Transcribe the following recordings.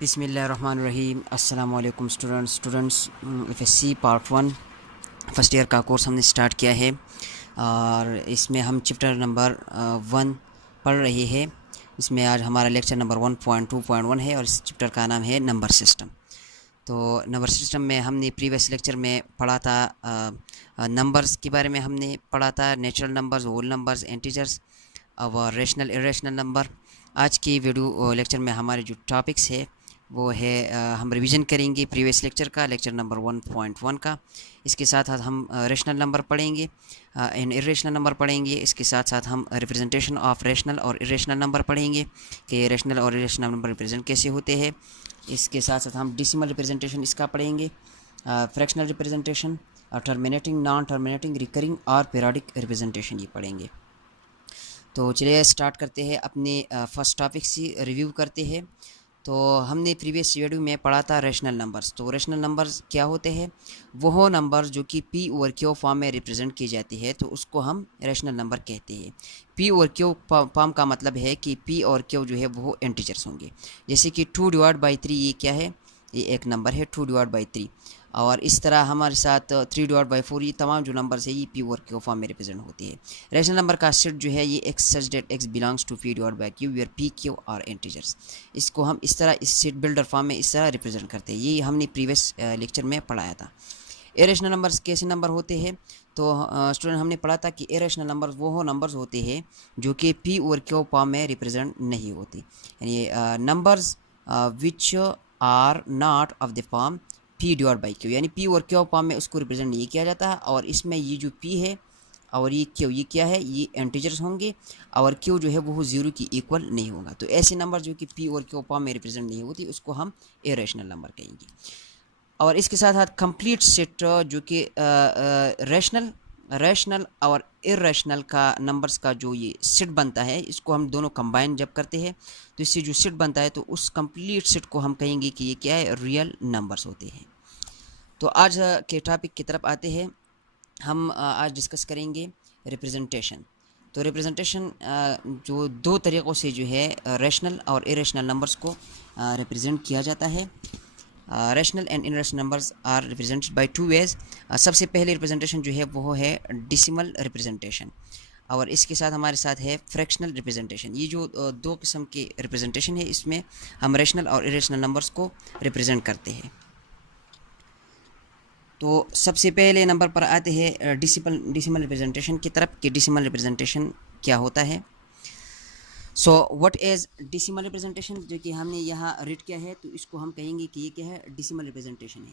बिस्मिल्लाहिर्रहमानिर्रहीम। अस्सलाम वालेकुम students. FSc part 1 first year का कोर्स हमने स्टार्ट किया है और इसमें हम चैप्टर नंबर 1 पढ़ रहे हैं। इसमें आज हमारा लेक्चर नंबर 1.2.1 है और इस चैप्टर का नाम है नंबर सिस्टम। तो नंबर सिस्टम में हमने प्रीवियस लेक्चर में पढ़ा था नंबर्स के बारे में हमने पढ़ा था, natural numbers, whole numbers, integers और रेशनल इरेशनल नंबर। आज की वीडियो लेक्चर में हमारे जो टॉपिक्स है वो है हम रिवीजन करेंगे प्रीवियस लेक्चर का, लेक्चर नंबर 1.1 का। इसके साथ साथ हम रेशनल नंबर पढ़ेंगे एंड इरेशनल नंबर पढ़ेंगे। इसके साथ साथ हम रिप्रेजेंटेशन ऑफ रेशनल और इरेशनल नंबर पढ़ेंगे कि रेशनल और इरेशनल नंबर रिप्रेजेंट कैसे होते हैं। इसके साथ साथ हम डेसिमल रिप्रेजेंटेशन इसका पढ़ेंगे, fractional representation, terminating, non terminating, recurring और पीरियोडिक रिप्रेजेंटेशन ये पढ़ेंगे। तो चलिए स्टार्ट करते हैं, अपने फर्स्ट टॉपिक से रिव्यू करते हैं। तो हमने प्रीवियस वीडियो में पढ़ा था रेशनल नंबर्स। तो रेशनल नंबर्स क्या होते हैं? वो नंबर्स जो कि पी ओवर क्यू फॉर्म में रिप्रेजेंट की जाती है, तो उसको हम रेशनल नंबर कहते हैं। पी ओवर क्यू फॉर्म का मतलब है कि पी और क्यू जो है वो इंटीजर्स होंगे। जैसे कि 2/3 ये क्या है? ये एक नंबर है 2/3। और इस तरह हमारे साथ 3/4 ये तमाम जो नंबर्स है ये पी और क्यू फॉर्म में रिप्रेजेंट होती है। रेशनल नंबर का सेट जो है ये x such that x belongs to p/q where p q are integers. इसको हम इस तरह इस सेट बिल्डर फॉर्म में इस तरह रिप्रेजेंट करते हैं। ये हमने प्रीवियस लेक्चर में पढ़ाया था। इरेशनल नंबर्स कैसे नंबर होते हैं? तो स्टूडेंट हमने पढ़ा था कि इरेशनल नंबर्स वो नंबर्स होते हैं जो कि पी और क्यू फॉर्म में रिप्रेजेंट नहीं होती, यानी numbers which are not of the form p/q, यानी p और q फॉर्म में उसको रिप्रेजेंट नहीं किया जाता है। और इसमें ये जो p है और ये q ये क्या है? ये इंटीजर्स होंगे और q जो है वो 0 की इक्वल नहीं होगा। तो ऐसे नंबर जो कि p और q फॉर्म में रिप्रेजेंट नहीं होती उसको हम इरेशनल नंबर कहेंगे। और इसके साथ साथ कंप्लीट सेट जो कि रैशनल और इरेशनल का नंबर्स का जो ये सेट बनता है, इसको हम दोनों कंबाइन जब करते हैं तो इससे जो सेट बनता है तो उस कंप्लीट सेट को हम कहेंगे कि ये क्या है? रियल नंबर्स होते हैं। तो आज के टॉपिक की तरफ आते हैं। हम आज डिस्कस करेंगे रिप्रेजेंटेशन। तो रिप्रेजेंटेशन जो दो तरीक़ों से जो है रैशनल और इरेशनल नंबर्स को रिप्रेजेंट किया जाता है। Rational and irrational numbers are represented by 2 ways. सबसे पहले रिप्रेजेंटेशन जो है वो है डेसिमल रिप्रेजेंटेशन और इसके साथ हमारे साथ है फ्रैक्शनल रिप्रेजेंटेशन। ये जो दो किस्म के रिप्रेजेंटेशन है इसमें हम रैशनल और इरेशनल नंबर्स को रिप्रेजेंट करते हैं। तो सबसे पहले नंबर पर आते हैं डेसिमल रिप्रेजेंटेशन की तरफ कि डेसिमल रिप्रेजेंटेशन क्या होता है। So what is decimal representation, जो कि हमने यहाँ रीड किया है तो इसको हम कहेंगे कि ये क्या है? डेसिमल रिप्रेजेंटेशन है।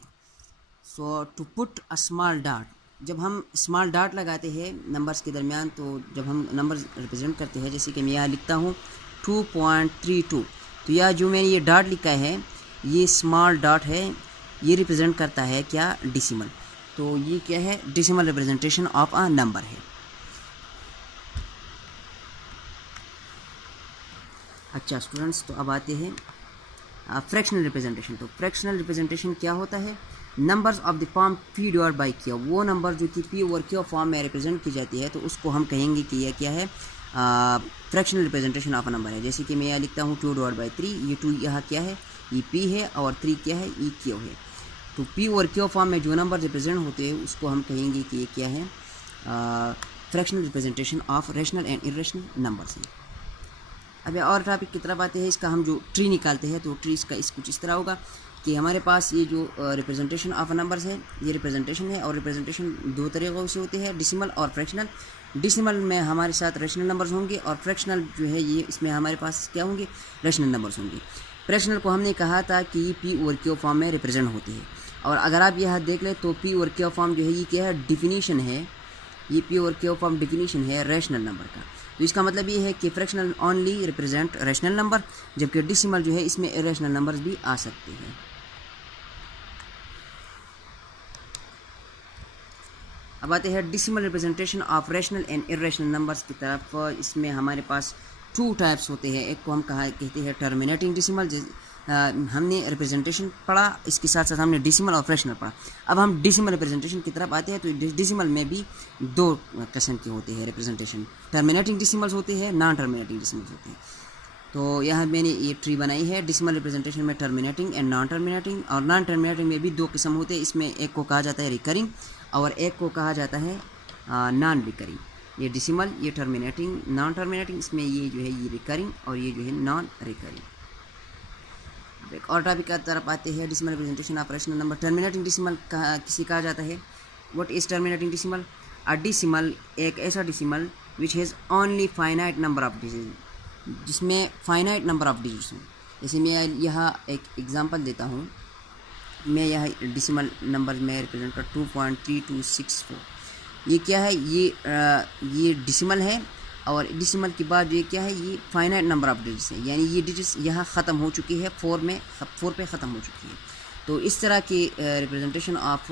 So to put a small dot, जब हम स्मॉल डॉट लगाते हैं नंबर्स के दरमियान, तो जब हम नंबर रिप्रेजेंट करते हैं, जैसे कि मैं यहाँ लिखता हूँ 2.32, तो यह जो मैंने ये डॉट लिखा है ये स्मॉल डॉट है, ये रिप्रेजेंट करता है क्या? डेसिमल। तो ये क्या है? Decimal representation of a number है। अच्छा स्टूडेंट्स, तो अब आते हैं फ्रैक्शनल रिप्रेजेंटेशन। तो फ्रैक्शनल रिप्रेजेंटेशन क्या होता है? Numbers of the form p/q, वो नंबर जो कि p और q फॉर्म में रिप्रेजेंट की जाती है तो उसको हम कहेंगे कि यह क्या है? Fractional representation of a number है। जैसे कि मैं यहाँ लिखता हूँ 2/3, ये 2 यहाँ क्या है? ये p है और 3 क्या है? ये q है। तो p और q फॉर्म में जो नंबर रिप्रेजेंट होते हैं उसको हम कहेंगे कि ये क्या है? Fractional representation of rational and irrational numbers हैं। अब और टॉपिक की तरफ आते हैं। इसका हम जो ट्री निकालते हैं तो ट्री इसका कुछ इस तरह होगा कि हमारे पास ये जो रिप्रेजेंटेशन ऑफ नंबर्स है ये रिप्रेजेंटेशन है। और रिप्रेजेंटेशन दो तरीक़ों से होते हैं, डेसिमल और फ्रैक्शनल। डेसिमल में हमारे साथ रैशनल नंबर्स होंगे और फ्रैक्शनल जो है ये इसमें हमारे पास क्या होंगे? रैशनल नंबर्स होंगे। फ्रैक्शनल को हमने कहा था कि ये पी और क्यू फॉर्म में रिप्रेजेंट होती है। और अगर आप यहाँ देख लें तो पी और क्यू फॉर्म जो है ये क्या है? डिफिनीशन है। ये पी और क्यू फॉर्म डिफिनीशन है रैशनल नंबर का। तो इसका मतलब ये है कि fractional only represent rational number, जबकि डेसिमल जो है इसमें इरेशनल नंबर्स भी आ सकते हैं। अब आते हैं decimal representation of rational and irrational numbers की तरफ। इसमें हमारे पास 2 टाइप्स होते हैं। एक को हम कहते हैं टर्मिनेटिंग डेसिमल, हमने रिप्रेजेंटेशन पढ़ा, इसके साथ साथ हमने डेसिमल और फ्रैक्शनल पढ़ा। अब हम डेसिमल रिप्रेजेंटेशन की तरफ आते हैं। तो डेसिमल में भी 2 किस्म के होते हैं रिप्रेजेंटेशन, टर्मिनेटिंग डेसिमल्स होते हैं, नॉन टर्मिनेटिंग डेसिमल्स होते हैं। टर्मिनेटिंग डेसिमल्स में हम क्या कहेंगे? 2 टाइप्स होते हैं। एक को हम कहेंगे टर्मिनेटिंग डेसिमल, जिसमें हमारे पास 2 टाइप्स होते हैं। एक को हम कहेंगे डेसिमल और फ्रैक्शनल। अब हम डेसिमल रिप्रेजेंटेशन की तरफ आते हैं। तो डेसिमल में भी 2 किस्म के होते हैं रिप्रेजेंटेशन, टर्मिनेटिंग डेसिमल्स होते हैं तो यहाँ मैंने ये ट्री बनाई है। डेसिमल रिप्रेजेंटेशन में टर्मिनेटिंग एंड नॉन टर्मिनेटिंग, और नॉन टर्मिनेटिंग में भी दो किस्म होते हैं। इसमें एक को कहा जाता है रिकरिंग और एक को कहा जाता है नॉन रिकरिंग। ये डेसिमल, ये टर्मिनेटिंग, नॉन टर्मिनेटिंग, इसमें ये जो है ये रिकरिंग और ये जो है नॉन रिकरिंग। एक और टॉपिक की तरफ आते हैं, decimal representation of rational number. Terminating decimal किसी कहा जाता है। What is terminating decimal? A decimal एक ऐसा decimal which has only finite number of digit, जिसमें फाइनाइट नंबर ऑफ डिजिट्स हैं। जैसे मैं यहाँ एक एग्जांपल देता हूँ। मैं यह डेसिमल नंबर में रिप्रेजेंट कर 2.3264। ये क्या है? ये डेसिमल है और डेसिमल के बाद ये क्या है? ये फाइनाइट नंबर ऑफ डिजिट्स है, यानी ये डिजिट्स यहाँ ख़त्म हो चुकी है, 4 पे ख़त्म हो चुकी है। तो इस तरह की रिप्रेजेंटेशन ऑफ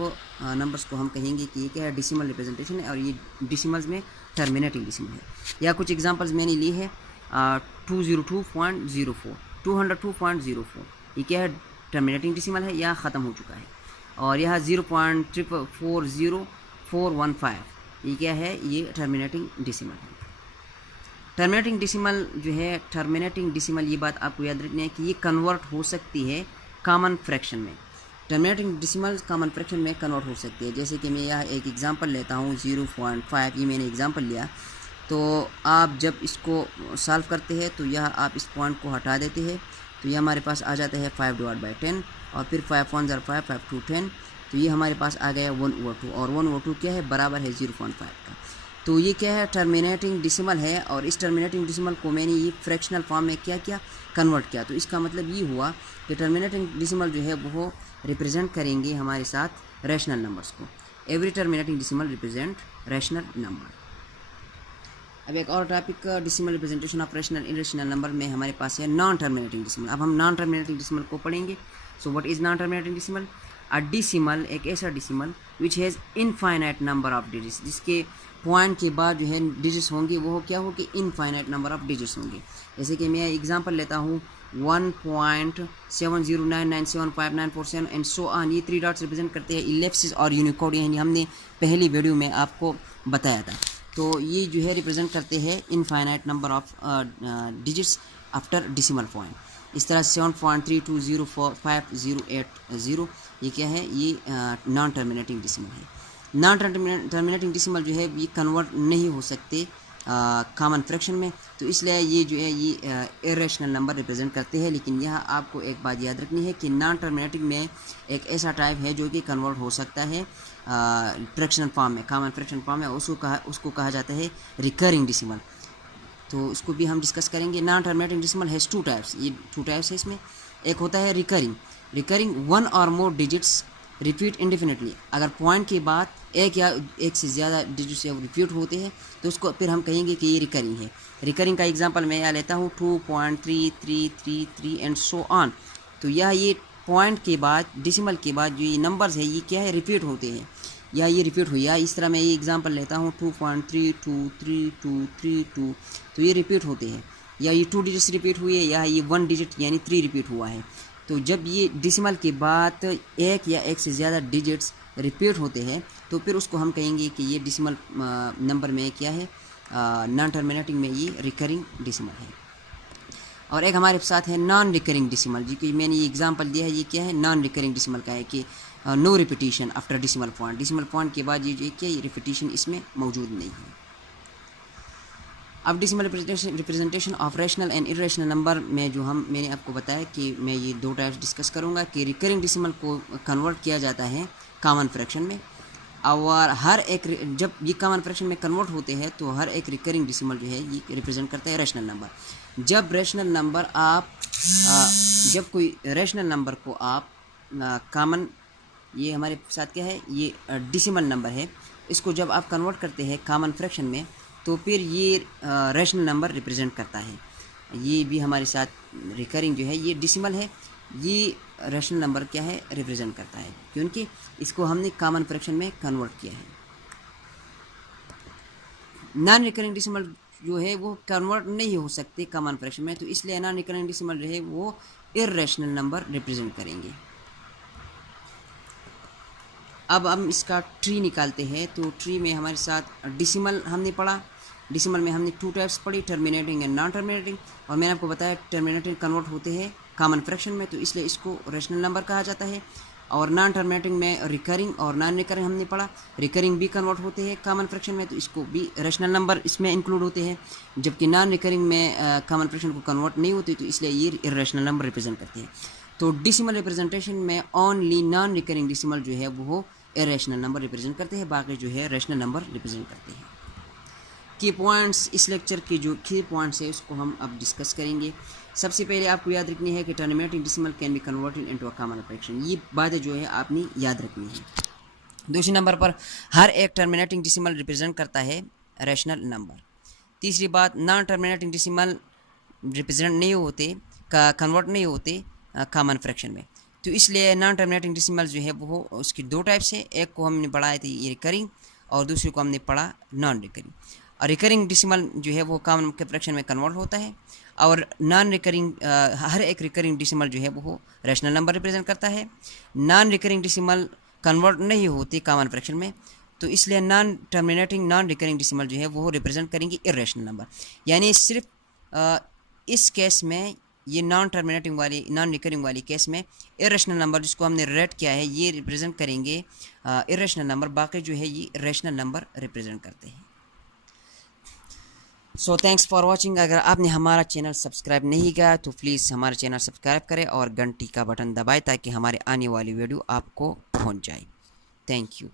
नंबर्स को हम कहेंगे कि ये क्या है? डेसिमल रिप्रेजेंटेशन है, और ये डेसिमल्स में टर्मिनेटिंग डेसिमल है। या कुछ एग्जांपल्स मैंने ली है। 202.04, 202.04, ये क्या है? टर्मिनेटिंग डेसिमल है, या ख़त्म हो चुका है। और यह 0.40415, ये क्या है? ये टर्मिनेटिंग डेसिमल है। टर्मिनेटिंग डेसिमल जो है, टर्मिनेटिंग डेसिमल, ये बात आपको याद रखनी है कि ये कन्वर्ट हो सकती है कॉमन फ्रैक्शन में। टर्मिनेटिंग डेसिमल कॉमन फ्रैक्शन में कन्वर्ट हो सकती है। जैसे कि मैं यहाँ एक एग्जांपल लेता हूँ 0.5, ये मैंने एग्जांपल लिया। तो आप जब इसको सॉल्व करते हैं तो यह आप इस पॉइंट को हटा देते हैं, तो यह हमारे पास आ जाता है 5/10, और फिर 5 1 0 5, 5 2 10, तो ये हमारे पास आ गया 1/2, और 1/2 क्या है? बराबर है 0.5 का। तो ये क्या है? टर्मिनेटिंग डेसिमल है, और इस टर्मिनेटिंग डेसिमल को मैंने ये फ्रैक्शनल फॉर्म में क्या किया? कन्वर्ट किया। तो इसका मतलब ये हुआ कि टर्मिनेटिंग डेसिमल जो है वो रिप्रेजेंट करेंगे हमारे साथ रैशनल नंबर्स को। Every terminating decimal represent rational number. अब एक और topic, decimal representation of rational irrational number में हमारे पास है नॉन टर्मिनेटिंग डेसिमल। अब हम नॉन टर्मिनेटिंग डेसिमल को पढ़ेंगे। So what is non terminating decimal? A decimal एक ऐसा decimal which has infinite number of digits, जिसके पॉइंट के बाद जो है डिजिट्स होंगे वो क्या होगी? इनफाइनाइट नंबर ऑफ डिजिट्स होंगे। जैसे कि मैं एग्जांपल लेता हूँ 1.7099759747 एंड सो ऑन। ये 3 डॉट्स रिप्रेजेंट करते हैं इलिप्सिस और यूनिकोड, यानी हमने पहली वीडियो में आपको बताया था। तो ये जो है रिप्रेजेंट करते हैं infinite number of digits after decimal point. इस तरह 7.32045080, ये क्या है? ये नॉन टर्मिनेटिंग डेसिमल है। नॉन टर्मिनेटिंग डेसिमल जो है ये कन्वर्ट नहीं हो सकते कॉमन फ्रैक्शन में, तो इसलिए ये जो है ये इरेशनल नंबर रिप्रेजेंट करते हैं। लेकिन यहाँ आपको एक बात याद रखनी है कि नॉन टर्मिनेटिंग में एक ऐसा टाइप है जो कि कन्वर्ट हो सकता है फ्रैक्शनल फॉर्म में, कॉमन फ्रैक्शन फॉर्म में। उसको कहा जाता है रिकरिंग डेसिमल। तो उसको भी हम डिस्कस करेंगे। Non terminating decimal has 2 types, ये 2 टाइप्स है इसमें। एक होता है रिकरिंग 1 और मोर डिजिट्स रिपीट इंडेफिनेटली। अगर पॉइंट के बाद एक या एक से ज़्यादा डिजिट्स रिपीट होते हैं तो उसको फिर हम कहेंगे कि ये रिकरिंग है। रिकरिंग का एग्जांपल मैं यहाँ लेता हूँ 2.3333 एंड सो ऑन। तो ये पॉइंट के बाद, डेसिमल के बाद जो ये नंबर्स है ये क्या है? रिपीट होते हैं, या ये रिपीट हुई। या इस तरह मैं ये एग्जांपल लेता हूँ 2.323232, तो ये रिपीट होते हैं, या ये 2 डिजिट्स रिपीट हुए, या ये 1 डिजिट यानी 3 रिपीट हुआ है। तो जब ये डेसिमल के बाद एक या एक से ज़्यादा डिजिट्स रिपीट होते हैं तो फिर उसको हम कहेंगे कि ये डेसिमल नंबर में क्या है? नॉन टर्मिनेटिंग में ये रिकरिंग डेसिमल है। और एक हमारे साथ है नॉन रिकरिंग डेसिमल, जी कि मैंने ये एग्जांपल दिया है। ये क्या है? नॉन रिकरिंग डेसिमल का है कि no repetition after decimal point. Decimal point के बाद ये जो क्या, ये रिपीटिशन इसमें मौजूद नहीं है। अब decimal representation of rational and irrational number में जो मैंने आपको बताया कि मैं ये 2 टाइप्स डिस्कस करूँगा कि रिकरिंग डेसिमल को कन्वर्ट किया जाता है कॉमन फ्रैक्शन में, और हर एक जब ये कॉमन फ्रैक्शन में कन्वर्ट होते हैं तो हर एक रिकरिंग डेसिमल जो है ये रिप्रेजेंट करता है रैशनल नंबर। जब रैशनल नंबर आप जब कोई रैशनल नंबर को आप कॉमन, ये हमारे साथ क्या है? ये डेसिमल नंबर है, इसको जब आप कन्वर्ट करते हैं कॉमन फ्रैक्शन में तो फिर ये रैशनल नंबर रिप्रेजेंट करता है। ये भी हमारे साथ रिकरिंग जो है ये डेसिमल है, ये रैशनल नंबर क्या है? रिप्रेजेंट करता है, क्योंकि इसको हमने कॉमन फ्रैक्शन में कन्वर्ट किया है। नॉन रिकरिंग डेसिमल जो है वो कन्वर्ट नहीं हो सकते कॉमन फ्रैक्शन में, तो इसलिए नॉन रिकरिंग डेसिमल जो है वो इरेशनल नंबर रिप्रेजेंट करेंगे। अब हम इसका ट्री निकालते हैं। तो ट्री में हमारे साथ डेसिमल हमने पढ़ा, डेसिमल में हमने 2 टाइप्स पढ़ी, टर्मिनेटिंग एंड नॉन टर्मिनेटिंग, और मैंने आपको बताया टर्मिनेटिंग कन्वर्ट होते हैं कॉमन फ्रैक्शन में, तो इसलिए इसको रेशनल नंबर कहा जाता है। और नॉन टर्मिनेटिंग में रिकरिंग और नॉन रिकरिंग हमने पढ़ा, रिकरिंग भी कन्वर्ट होते हैं कॉमन फ्रैक्शन में, तो इसको भी रेशनल नंबर इसमें इंक्लूड होते हैं, जबकि नॉन रिकरिंग में कॉमन फ्रैक्शन को कन्वर्ट नहीं होते, तो इसलिए ये इरेशनल नंबर रिप्रेजेंट करते हैं। तो डेसिमल रिप्रेजेंटेशन में ओनली नॉन रिकरिंग डेसिमल जो है वो इरेशनल नंबर रिप्रेजेंट करते हैं, बाकी जो है रेशनल नंबर रिप्रेजेंट करते हैं। की पॉइंट्स, इस लेक्चर के जो की पॉइंट्स है उसको हम अब डिस्कस करेंगे। सबसे पहले आपको याद रखनी है कि terminating decimal can be converted into a common fraction, ये बातें जो है आपने याद रखनी है। दूसरे नंबर पर हर एक टर्मिनेटिंग डेसिमल रिप्रेजेंट करता है रेशनल नंबर। तीसरी बात, नॉन टर्मिनेटिंग डेसिमल रिप्रेजेंट नहीं होते, कन्वर्ट नहीं होते कॉमन फ्रैक्शन में, तो इसलिए नॉन टर्मिनेटिंग डेसिमल जो है वो उसकी 2 टाइप्स है, एक को हमने पढ़ा थी ये रिकरिंग और दूसरे को हमने पढ़ा नॉन रिकरिंग। और रिकरिंग डेसिमल जो है वो कॉमन के फ्रैक्शन में कन्वर्ट होता है, और नॉन रिकरिंग हर एक रिकरिंग डेसिमल जो है वो रेशनल नंबर रिप्रेजेंट करता है। नॉन रिकरिंग डेसिमल कन्वर्ट नहीं होती कॉमन फ्रैक्शन में, तो इसलिए non terminating non recurring decimal जो है वो रिप्रेजेंट करेंगे इरेशनल नंबर। यानी सिर्फ इस केस में ये नॉन टर्मिनेटिंग वाली नॉन रिकरिंग वाली केस में इरेशनल नंबर जिसको हमने रेट किया है ये रिप्रेजेंट करेंगे इरेशनल नंबर, बाकी जो है ये रेशनल नंबर रिप्रेजेंट करते हैं। So thanks for watching. अगर आपने हमारा चैनल सब्सक्राइब नहीं किया तो प्लीज़ हमारा चैनल सब्सक्राइब करें और घंटी का बटन दबाएं ताकि हमारे आने वाली वीडियो आपको पहुंच जाए। Thank you.